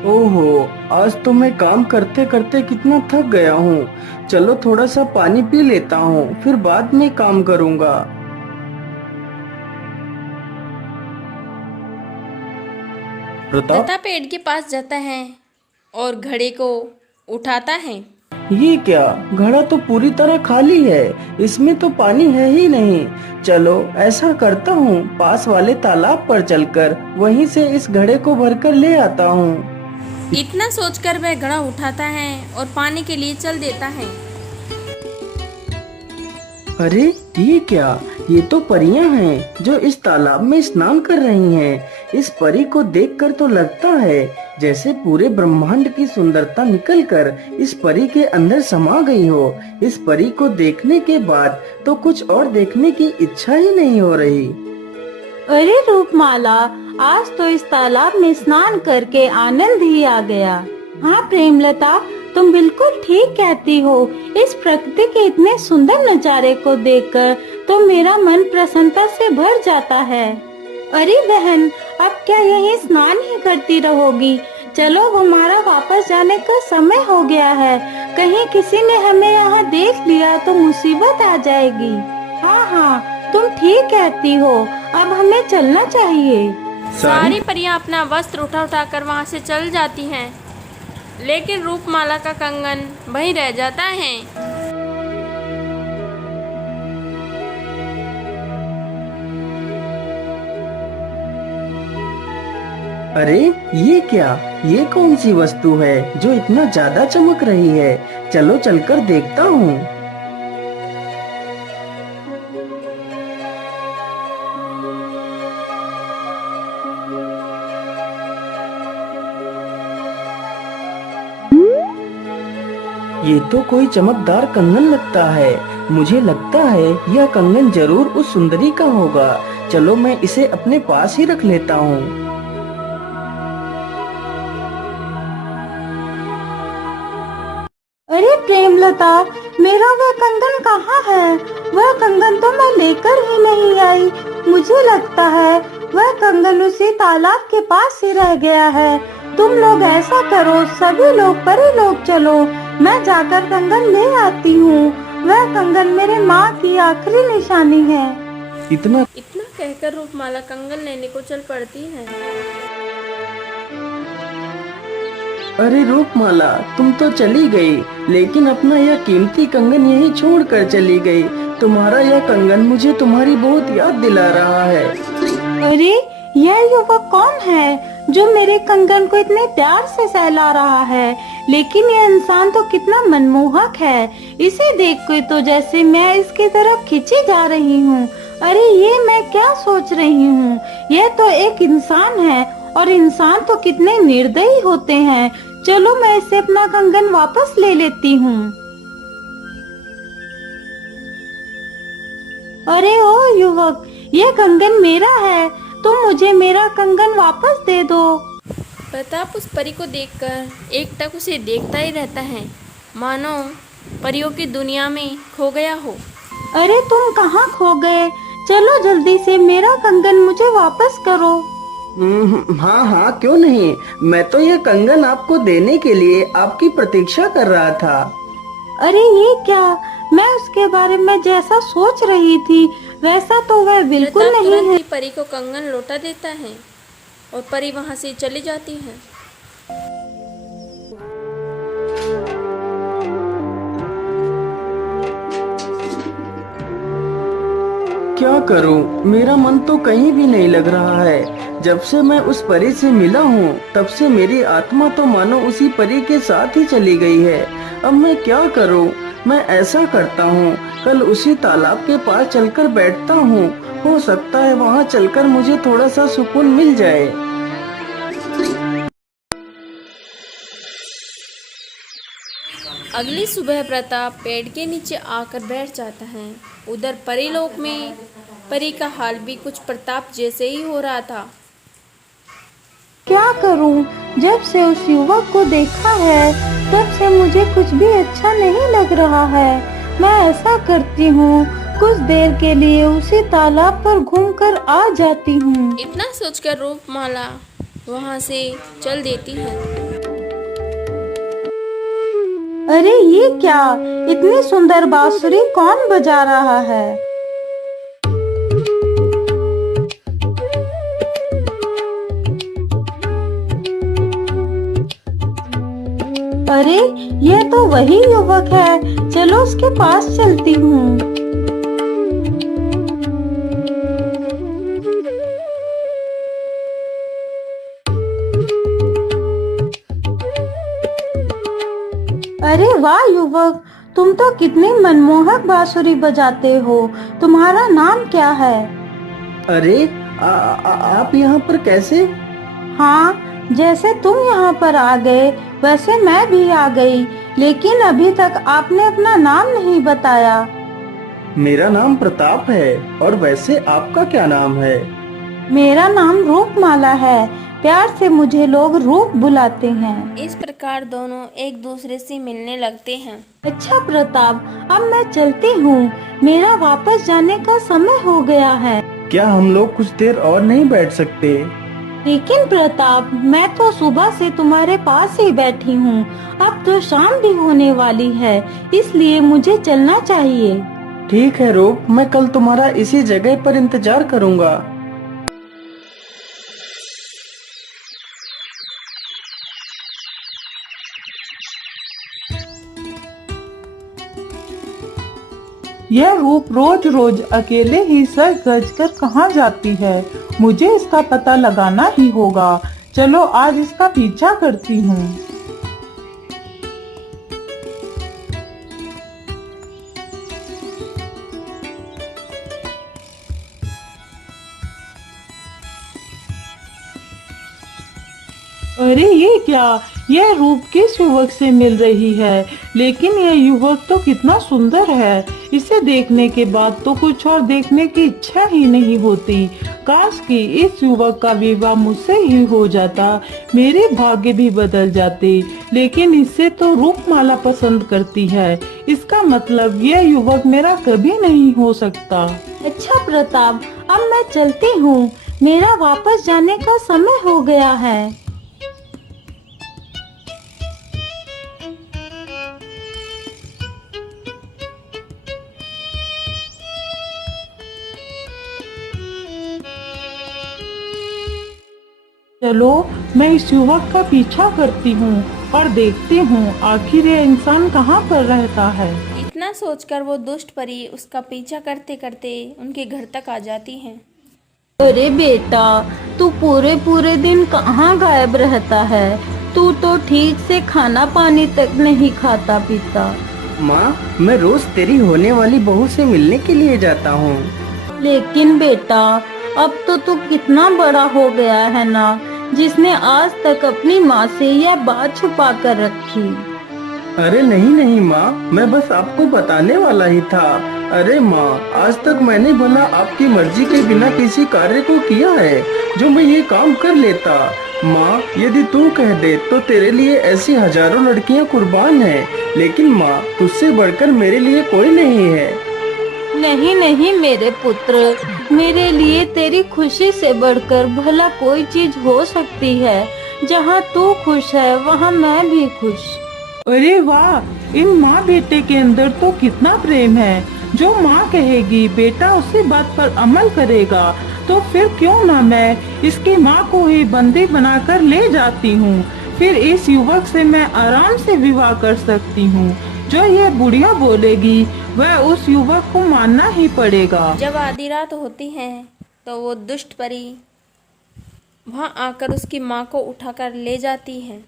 ओहो, आज तो मैं काम करते करते कितना थक गया हूँ। चलो थोड़ा सा पानी पी लेता हूँ, फिर बाद में काम करूँगा। प्रताप, लता पेड़ के पास जाता है और घड़े को उठाता है। ये क्या? घड़ा तो पूरी तरह खाली है, इसमें तो पानी है ही नहीं। चलो ऐसा करता हूँ, पास वाले तालाब पर चलकर वहीं से इस घड़े को भरकर ले आता हूँ। इतना सोचकर वह घड़ा उठाता है और पानी के लिए चल देता है। अरे ये क्या? ये तो परियां हैं जो इस तालाब में स्नान कर रही हैं। इस परी को देखकर तो लगता है जैसे पूरे ब्रह्मांड की सुंदरता निकलकर इस परी के अंदर समा गई हो। इस परी को देखने के बाद तो कुछ और देखने की इच्छा ही नहीं हो रही। अरे रूपमाला, आज तो इस तालाब में स्नान करके आनंद ही आ गया। हाँ प्रेमलता, तुम बिल्कुल ठीक कहती हो। इस प्रकृति के इतने सुंदर नजारे को देखकर तो मेरा मन प्रसन्नता से भर जाता है। अरे बहन, अब क्या यही स्नान ही करती रहोगी? चलो, अब हमारा वापस जाने का समय हो गया है। कहीं किसी ने हमें यहाँ देख लिया तो मुसीबत आ जाएगी। हाँ हाँ, तुम ठीक कहती हो, अब हमें चलना चाहिए। सारी परियां अपना वस्त्र उठा उठा कर वहां से चल जाती हैं, लेकिन रूपमाला का कंगन वहीं रह जाता है। अरे ये क्या? ये कौन सी वस्तु है जो इतना ज्यादा चमक रही है? चलो चलकर देखता हूँ। ये तो कोई चमकदार कंगन लगता है। मुझे लगता है यह कंगन जरूर उस सुंदरी का होगा। चलो मैं इसे अपने पास ही रख लेता हूँ। अरे प्रेमलता, मेरा वह कंगन कहाँ है? वह कंगन तो मैं लेकर ही नहीं आई। मुझे लगता है वह कंगन उसी तालाब के पास ही रह गया है। तुम लोग ऐसा करो, सभी लोग परे लोग चलो, मैं जाकर कंगन ले आती हूँ। वह कंगन मेरे माँ की आखिरी निशानी है। इतना इतना कहकर रूपमाला कंगन लेने को चल पड़ती है। अरे रूपमाला, तुम तो चली गई, लेकिन अपना यह कीमती कंगन यहीं छोड़कर चली गई। तुम्हारा यह कंगन मुझे तुम्हारी बहुत याद दिला रहा है। अरे यह युवक कौन है जो मेरे कंगन को इतने प्यार से सहला रहा है? लेकिन यह इंसान तो कितना मनमोहक है। इसे देख के तो जैसे मैं इसकी तरफ खींची जा रही हूँ। अरे ये मैं क्या सोच रही हूँ? यह तो एक इंसान है, और इंसान तो कितने निर्दयी होते हैं। चलो मैं इसे अपना कंगन वापस ले लेती हूँ। अरे ओ युवक, ये कंगन मेरा है, तुम मुझे मेरा कंगन वापस दे दो। प्रताप उस परी को देखकर एकटक उसे देखता ही रहता है, मानो परियों की दुनिया में खो गया हो। अरे तुम कहाँ खो गए? चलो जल्दी से, मेरा कंगन मुझे वापस करो। हाँ हाँ, क्यों नहीं। मैं तो यह कंगन आपको देने के लिए आपकी प्रतीक्षा कर रहा था। अरे ये क्या? मैं उसके बारे में जैसा सोच रही थी वैसा तो वह बिल्कुल प्रताप नहीं तुरंत है। ही परी को कंगन लौटा देता है और परी वहां से चली जाती है। क्या करूं? मेरा मन तो कहीं भी नहीं लग रहा है। जब से मैं उस परी से मिला हूँ, तब से मेरी आत्मा तो मानो उसी परी के साथ ही चली गई है। अब मैं क्या करूं? मैं ऐसा करता हूँ, कल उसी तालाब के पास चलकर बैठता हूँ। हो सकता है वहाँ चलकर मुझे थोड़ा सा सुकून मिल जाए। अगली सुबह प्रताप पेड़ के नीचे आकर बैठ जाता है। उधर परीलोक में परी का हाल भी कुछ प्रताप जैसे ही हो रहा था। क्या करूं? जब से उस युवक को देखा है तब से मुझे कुछ भी अच्छा नहीं लग रहा है। मैं ऐसा करती हूँ, कुछ देर के लिए उसी तालाब पर घूमकर आ जाती हूँ। इतना सोचकर रूपमाला वहां से चल देती है। अरे ये क्या, इतनी सुंदर बांसुरी कौन बजा रहा है? अरे यह तो वही युवक है, चलो उसके पास चलती हूँ। अरे वाह युवक, तुम तो कितनी मनमोहक बांसुरी बजाते हो। तुम्हारा नाम क्या है? अरे आप यहाँ पर कैसे? हाँ, जैसे तुम यहाँ पर आ गए वैसे मैं भी आ गई, लेकिन अभी तक आपने अपना नाम नहीं बताया। मेरा नाम प्रताप है, और वैसे आपका क्या नाम है? मेरा नाम रूपमाला है, प्यार से मुझे लोग रूप बुलाते हैं। इस प्रकार दोनों एक दूसरे से मिलने लगते हैं। अच्छा प्रताप, अब मैं चलती हूँ, मेरा वापस जाने का समय हो गया है। क्या हम लोग कुछ देर और नहीं बैठ सकते? लेकिन प्रताप, मैं तो सुबह से तुम्हारे पास ही बैठी हूँ, अब तो शाम भी होने वाली है, इसलिए मुझे चलना चाहिए। ठीक है रूप, मैं कल तुम्हारा इसी जगह पर इंतजार करूँगा। यह रूप रोज रोज अकेले ही सज धज कर कहाँ जाती है? मुझे इसका पता लगाना ही होगा। चलो आज इसका पीछा करती हूँ। अरे ये क्या, यह रूप किस युवक से मिल रही है? लेकिन यह युवक तो कितना सुंदर है, इसे देखने के बाद तो कुछ और देखने की इच्छा ही नहीं होती। काश कि इस युवक का विवाह मुझसे ही हो जाता, मेरे भाग्य भी बदल जाते। लेकिन इससे तो रूपमाला पसंद करती है, इसका मतलब यह युवक मेरा कभी नहीं हो सकता। अच्छा प्रताप, अब मैं चलती हूँ, मेरा वापस जाने का समय हो गया है। चलो मैं इस युवक का पीछा करती हूँ और देखती हूँ आखिर ये इंसान कहाँ पर रहता है। इतना सोचकर वो दुष्ट परी उसका पीछा करते करते उनके घर तक आ जाती है। अरे बेटा, तू पूरे पूरे दिन कहाँ गायब रहता है? तू तो ठीक से खाना पानी तक नहीं खाता पीता। माँ, मैं रोज तेरी होने वाली बहू से मिलने के लिए जाता हूँ। लेकिन बेटा, अब तो तू कितना बड़ा हो गया है ना, जिसने आज तक अपनी माँ से यह बात छुपा कर रखी। अरे नहीं नहीं माँ, मैं बस आपको बताने वाला ही था। अरे माँ, आज तक मैंने भला आपकी मर्जी के बिना किसी कार्य को किया है जो मैं ये काम कर लेता? माँ, यदि तू कह दे तो तेरे लिए ऐसी हजारों लड़कियाँ कुर्बान हैं, लेकिन माँ तुझसे बढ़कर मेरे लिए कोई नहीं है। नहीं नहीं मेरे पुत्र, मेरे लिए तेरी खुशी से बढ़कर भला कोई चीज हो सकती है। जहाँ तू खुश है वहाँ मैं भी खुश। अरे वाह, इन माँ बेटे के अंदर तो कितना प्रेम है। जो माँ कहेगी बेटा उसी बात पर अमल करेगा, तो फिर क्यों ना मैं इसकी माँ को ही बंदी बनाकर ले जाती हूँ। फिर इस युवक से मैं आराम से विवाह कर सकती हूँ। जो ये बुढ़िया बोलेगी वह उस युवक को मानना ही पड़ेगा। जब आधी रात होती है तो वो दुष्ट परी वहाँ आकर उसकी माँ को उठाकर ले जाती है।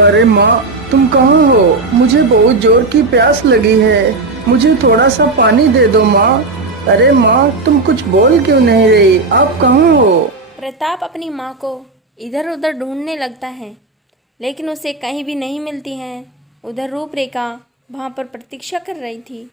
अरे माँ, तुम कहाँ हो? मुझे बहुत जोर की प्यास लगी है, मुझे थोड़ा सा पानी दे दो माँ। अरे माँ, तुम कुछ बोल क्यों नहीं रही? आप कहाँ हो? प्रताप अपनी माँ को इधर उधर ढूंढने लगता है, लेकिन उसे कहीं भी नहीं मिलती है। उधर रूपरेखा वहाँ पर प्रतीक्षा कर रही थी।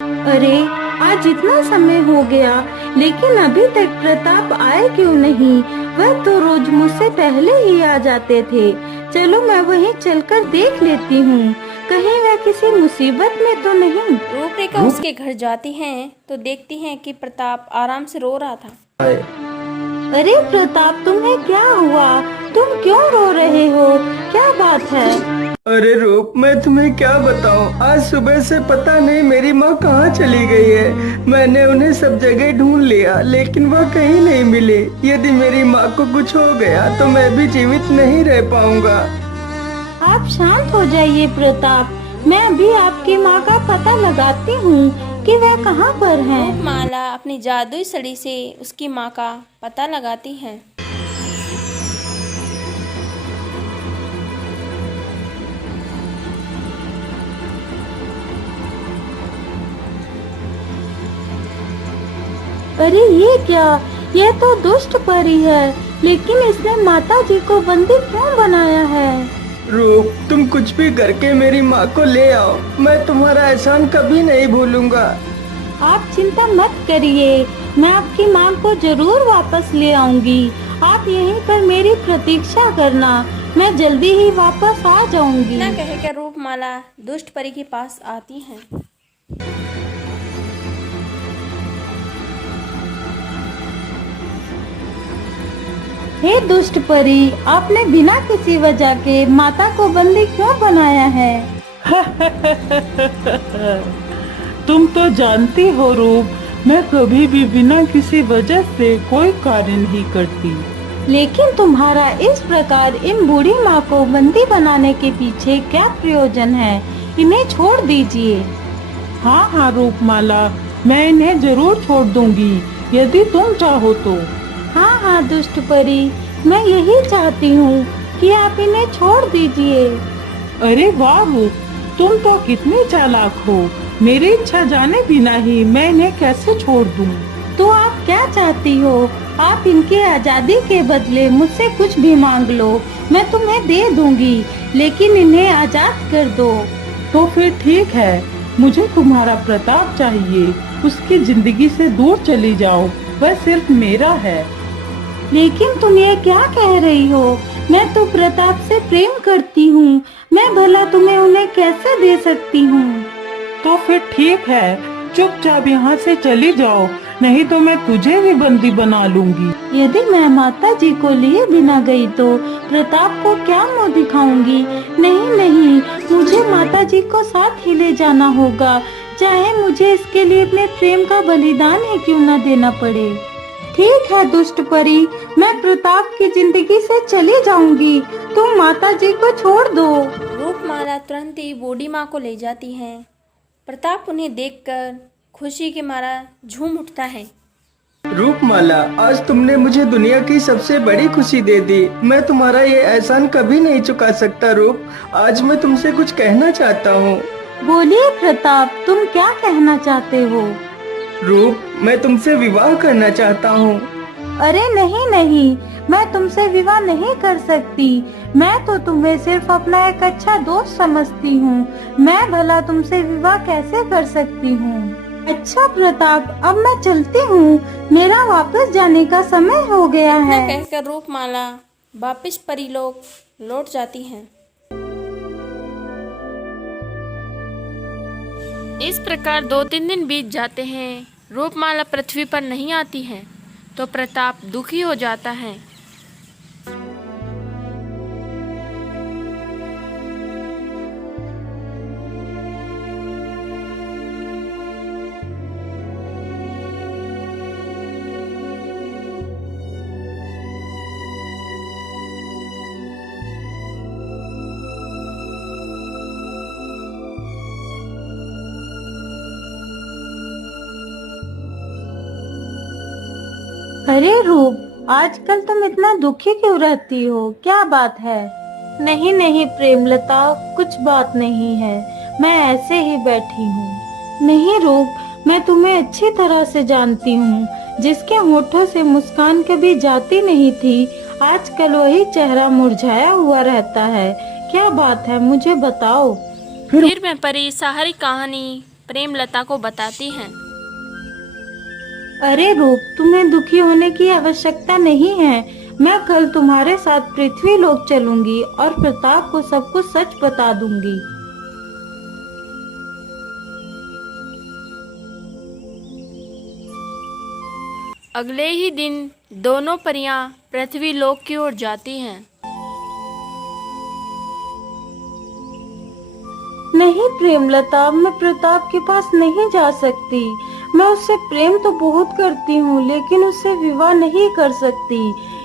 अरे आज इतना समय हो गया, लेकिन अभी तक प्रताप आए क्यों नहीं? वह तो रोज मुझसे पहले ही आ जाते थे, चलो मैं वहीं चलकर देख लेती हूँ, कहीं वह किसी मुसीबत में तो नहीं। रूपरेखा उसके घर जाती हैं तो देखती हैं कि प्रताप आराम से रो रहा था। अरे प्रताप, तुम्हें क्या हुआ? तुम क्यों रो रहे हो? क्या बात है? अरे रूप, मैं तुम्हें क्या बताऊं, आज सुबह से पता नहीं मेरी माँ कहाँ चली गई है। मैंने उन्हें सब जगह ढूंढ लिया लेकिन वह कहीं नहीं मिली। यदि मेरी माँ को कुछ हो गया तो मैं भी जीवित नहीं रह पाऊंगा। आप शांत हो जाइए प्रताप, मैं अभी आपकी माँ का पता लगाती हूँ कि वह कहाँ पर है। रूपमाला अपनी जादुई छड़ी से उसकी माँ का पता लगाती है। अरे ये क्या? यह तो दुष्ट परी है, लेकिन इसने माता जी को बंदी क्यों बनाया है? रूप, तुम कुछ भी करके मेरी माँ को ले आओ, मैं तुम्हारा एहसान कभी नहीं भूलूंगा। आप चिंता मत करिए, मैं आपकी माँ को जरूर वापस ले आऊंगी। आप यहीं पर मेरी प्रतीक्षा करना, मैं जल्दी ही वापस आ जाऊंगी। इतना कहकर रूपमाला दुष्ट परी के पास आती है। हे दुष्ट परी, आपने बिना किसी वजह के माता को बंदी क्यों बनाया है? तुम तो जानती हो रूप, मैं कभी भी बिना किसी वजह से कोई कार्य नहीं करती। लेकिन तुम्हारा इस प्रकार इन बूढ़ी माँ को बंदी बनाने के पीछे क्या प्रयोजन है? इन्हें छोड़ दीजिए। हाँ हाँ रूपमाला, मैं इन्हें जरूर छोड़ दूंगी यदि तुम चाहो तो। हाँ हाँ दुष्ट परी, मैं यही चाहती हूँ कि आप इन्हें छोड़ दीजिए। अरे वाह रूप, तुम तो कितनी चालाक हो। मेरी इच्छा जाने बिना ही मैं इन्हें कैसे छोड़ दूं? तो आप क्या चाहती हो? आप इनकी आजादी के बदले मुझसे कुछ भी मांग लो, मैं तुम्हें दे दूंगी, लेकिन इन्हें आजाद कर दो। तो फिर ठीक है, मुझे तुम्हारा प्रताप चाहिए। उसकी जिंदगी से दूर चली जाओ, वह सिर्फ मेरा है। लेकिन तुम ये क्या कह रही हो? मैं तो प्रताप से प्रेम करती हूँ, मैं भला तुम्हें उन्हें कैसे दे सकती हूँ? तो फिर ठीक है, चुपचाप यहाँ से चली जाओ, नहीं तो मैं तुझे भी बंदी बना लूंगी। यदि मैं माता जी को लिए बिना गई तो प्रताप को क्या मुँह दिखाऊंगी? नहीं नहीं, मुझे माता जी को साथ ही ले जाना होगा, चाहे मुझे इसके लिए अपने प्रेम का बलिदान ही क्यों न देना पड़े। ठीक है दुष्ट परी, मैं प्रताप की जिंदगी से चली जाऊंगी, तुम माता जी को छोड़ दो। रूपमाला तुरंत ही बूढ़ी माँ को ले जाती है। प्रताप उन्हें देखकर खुशी के मारा झूम उठता है। रूपमाला, आज तुमने मुझे दुनिया की सबसे बड़ी खुशी दे दी। मैं तुम्हारा ये एहसान कभी नहीं चुका सकता। रूप, आज मैं तुमसे कुछ कहना चाहता हूँ। बोलिए प्रताप, तुम क्या कहना चाहते हो? रूप, मैं तुमसे विवाह करना चाहता हूँ। अरे नहीं नहीं, मैं तुमसे विवाह नहीं कर सकती। मैं तो तुम्हें सिर्फ अपना एक अच्छा दोस्त समझती हूँ, मैं भला तुमसे विवाह कैसे कर सकती हूँ? अच्छा प्रताप, अब मैं चलती हूँ, मेरा वापस जाने का समय हो गया है। कहकर रूपमाला वापस परी लोग लौट जाती हैं। इस प्रकार 2-3 दिन बीत जाते हैं। रूपमाला पृथ्वी पर नहीं आती है तो प्रताप दुखी हो जाता है। अरे रूप, आजकल तुम इतना दुखी क्यों रहती हो? क्या बात है? नहीं नहीं प्रेमलता, कुछ बात नहीं है, मैं ऐसे ही बैठी हूँ। नहीं रूप, मैं तुम्हें अच्छी तरह से जानती हूँ, जिसके होठों से मुस्कान कभी जाती नहीं थी, आजकल वही चेहरा मुरझाया हुआ रहता है। क्या बात है, मुझे बताओ। फिर मैं परी सारी कहानी प्रेमलता को बताती हैं। अरे रूप, तुम्हें दुखी होने की आवश्यकता नहीं है, मैं कल तुम्हारे साथ पृथ्वी लोक चलूंगी और प्रताप को सब कुछ सच बता दूंगी। अगले ही दिन दोनों परियां पृथ्वी लोक की ओर जाती हैं। नहीं प्रेमलता, मैं प्रताप के पास नहीं जा सकती। मैं उससे प्रेम तो बहुत करती हूँ, लेकिन उससे विवाह नहीं कर सकती।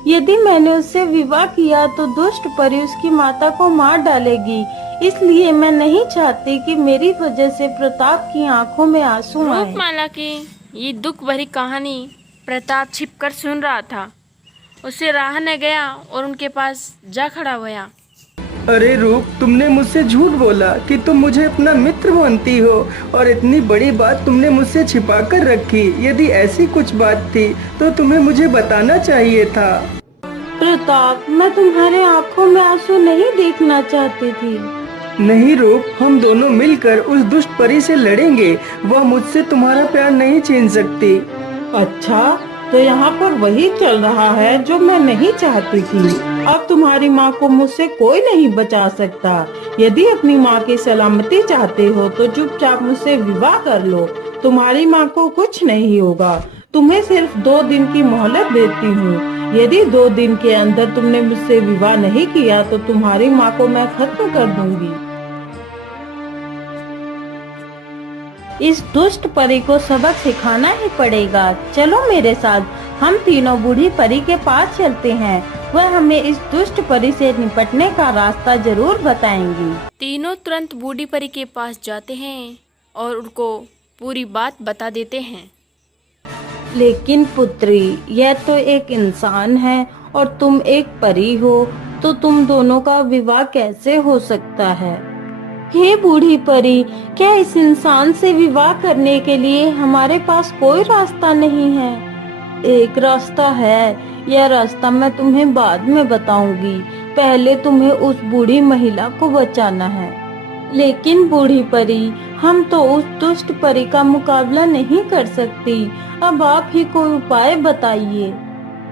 यदि मैंने उससे विवाह किया तो दुष्ट परी उसकी माता को मार डालेगी। इसलिए मैं नहीं चाहती कि मेरी वजह से प्रताप की आंखों में आंसू आए। रूपमाला की ये दुख भरी कहानी प्रताप छिपकर सुन रहा था। उसे राह न गया और उनके पास जा खड़ा हुआ। अरे रूप, तुमने मुझसे झूठ बोला कि तुम मुझे अपना मित्र मानती हो और इतनी बड़ी बात तुमने मुझसे छिपा कर रखी। यदि ऐसी कुछ बात थी तो तुम्हें मुझे बताना चाहिए था। प्रताप, मैं तुम्हारे आंखों में आंसू नहीं देखना चाहती थी। नहीं रूप, हम दोनों मिलकर उस दुष्ट परी से लड़ेंगे। वह मुझसे तुम्हारा प्यार नहीं छीन सकती। अच्छा, तो यहाँ पर वही चल रहा है जो मैं नहीं चाहती थी। अब तुम्हारी माँ को मुझसे कोई नहीं बचा सकता। यदि अपनी माँ की सलामती चाहते हो तो चुपचाप मुझसे विवाह कर लो। तुम्हारी माँ को कुछ नहीं होगा। तुम्हें सिर्फ 2 दिन की मोहलत देती हूँ। यदि 2 दिन के अंदर तुमने मुझसे विवाह नहीं किया तो तुम्हारी माँ को मैं खत्म कर दूंगी। इस दुष्ट परी को सबक सिखाना ही पड़ेगा। चलो मेरे साथ, हम तीनों बूढ़ी परी के पास चलते हैं। वह हमें इस दुष्ट परी से निपटने का रास्ता जरूर बताएंगी। तीनों तुरंत बूढ़ी परी के पास जाते हैं और उनको पूरी बात बता देते हैं। लेकिन पुत्री, यह तो एक इंसान है और तुम एक परी हो, तो तुम दोनों का विवाह कैसे हो सकता है? हे बूढ़ी परी, क्या इस इंसान से विवाह करने के लिए हमारे पास कोई रास्ता नहीं है? एक रास्ता है, यह रास्ता मैं तुम्हें बाद में बताऊंगी। पहले तुम्हें उस बूढ़ी महिला को बचाना है। लेकिन बूढ़ी परी, हम तो उस दुष्ट परी का मुकाबला नहीं कर सकती। अब आप ही कोई उपाय बताइए।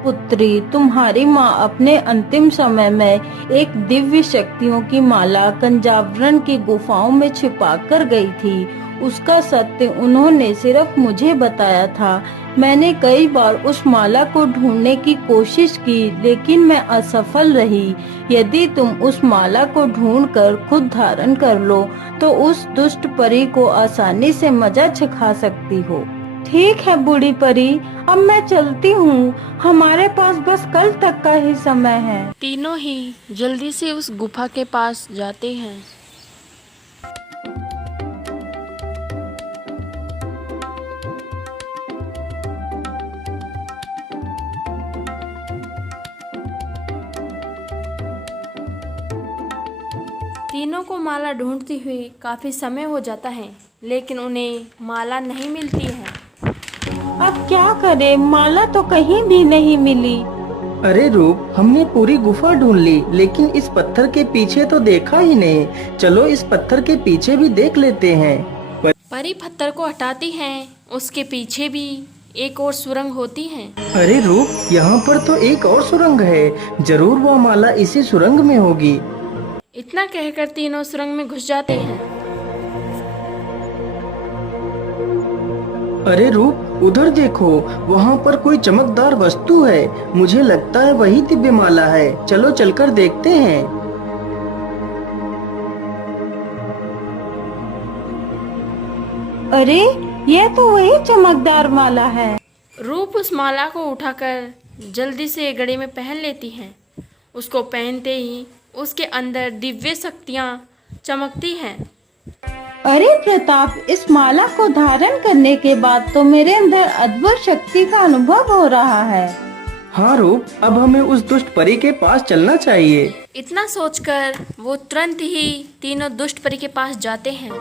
पुत्री, तुम्हारी माँ अपने अंतिम समय में एक दिव्य शक्तियों की माला कंजावरण की गुफाओं में छिपा कर गई थी। उसका सत्य उन्होंने सिर्फ मुझे बताया था। मैंने कई बार उस माला को ढूंढने की कोशिश की, लेकिन मैं असफल रही। यदि तुम उस माला को ढूंढकर खुद धारण कर लो तो उस दुष्ट परी को आसानी से मजा चखा सकती हो। ठीक है बूढ़ी परी, अब मैं चलती हूँ। हमारे पास बस कल तक का ही समय है। तीनों ही जल्दी से उस गुफा के पास जाते हैं। तीनों को माला ढूंढती हुई काफी समय हो जाता है, लेकिन उन्हें माला नहीं मिलती है। अब क्या करें, माला तो कहीं भी नहीं मिली। अरे रूप, हमने पूरी गुफा ढूंढ ली, लेकिन इस पत्थर के पीछे तो देखा ही नहीं। चलो इस पत्थर के पीछे भी देख लेते हैं। परी पत्थर को हटाती है। उसके पीछे भी एक और सुरंग होती है। अरे रूप, यहाँ पर तो एक और सुरंग है। जरूर वह माला इसी सुरंग में होगी। इतना कहकर तीनों सुरंग में घुस जाते हैं। अरे रूप, उधर देखो, वहाँ पर कोई चमकदार वस्तु है। मुझे लगता है वही दिव्य माला है। चलो चलकर देखते हैं। अरे, यह तो वही चमकदार माला है। रूप उस माला को उठाकर जल्दी से गले में पहन लेती है। उसको पहनते ही उसके अंदर दिव्य शक्तियाँ चमकती हैं। अरे प्रताप, इस माला को धारण करने के बाद तो मेरे अंदर अद्भुत शक्ति का अनुभव हो रहा है। हाँ रूप, अब हमें उस दुष्ट परी के पास चलना चाहिए। इतना सोचकर वो तुरंत ही तीनों दुष्ट परी के पास जाते हैं।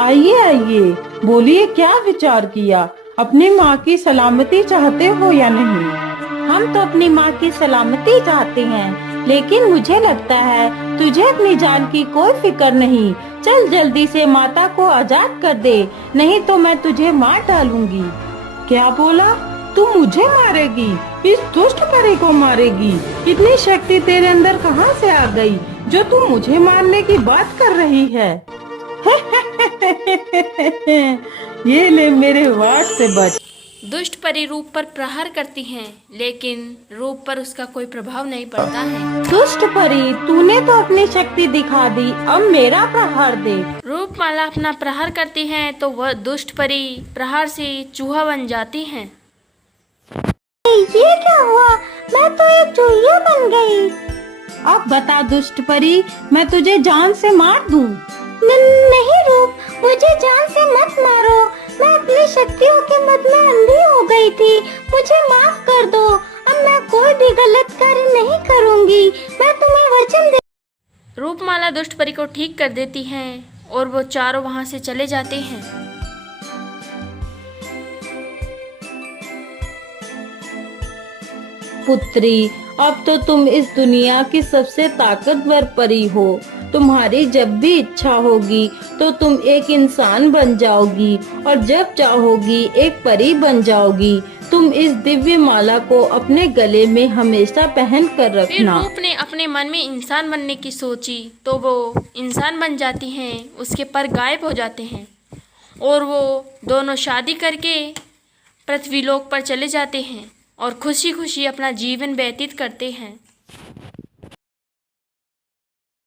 आइए आइए, बोलिए क्या विचार किया? अपनी माँ की सलामती चाहते हो या नहीं? हम तो अपनी माँ की सलामती चाहते हैं, लेकिन मुझे लगता है तुझे अपनी जान की कोई फिक्र नहीं। चल जल्दी से माता को आजाद कर दे, नहीं तो मैं तुझे मार डालूंगी। क्या बोला? तू मुझे मारेगी? इस दुष्ट परी को मारेगी? इतनी शक्ति तेरे अंदर कहाँ से आ गई जो तू मुझे मारने की बात कर रही है? ये ले मेरे वार से बच। दुष्ट परी रूप पर प्रहार करती हैं, लेकिन रूप पर उसका कोई प्रभाव नहीं पड़ता है। दुष्ट परी, तूने तो अपनी शक्ति दिखा दी, अब मेरा प्रहार दे। रूपमाला अपना प्रहार करती हैं तो वह दुष्ट परी प्रहार से चूहा बन जाती हैं। ये क्या हुआ? मैं तो एक चूहिया बन गई। अब बता दुष्ट परी, मैं तुझे जान से मार दूं? नहीं रूप, मुझे जान से मत मारो। मैं अपनी शक्तियों के मद में अंधी हो गई थी, मुझे माफ कर दो। अब मैं कोई भी गलत कार्य नहीं करूंगी, मैं तुम्हें वचन दे। रूपमाला दुष्ट परी को ठीक कर देती हैं और वो चारों वहां से चले जाते हैं। पुत्री, अब तो तुम इस दुनिया की सबसे ताकतवर परी हो। तुम्हारी जब भी इच्छा होगी तो तुम एक इंसान बन जाओगी और जब चाहोगी एक परी बन जाओगी। तुम इस दिव्य माला को अपने गले में हमेशा पहन कर फिर रखना। रूप ने अपने मन में इंसान बनने की सोची तो वो इंसान बन जाती हैं, उसके पर गायब हो जाते हैं और वो दोनों शादी करके पृथ्वीलोक पर चले जाते हैं और खुशी खुशी अपना जीवन व्यतीत करते हैं।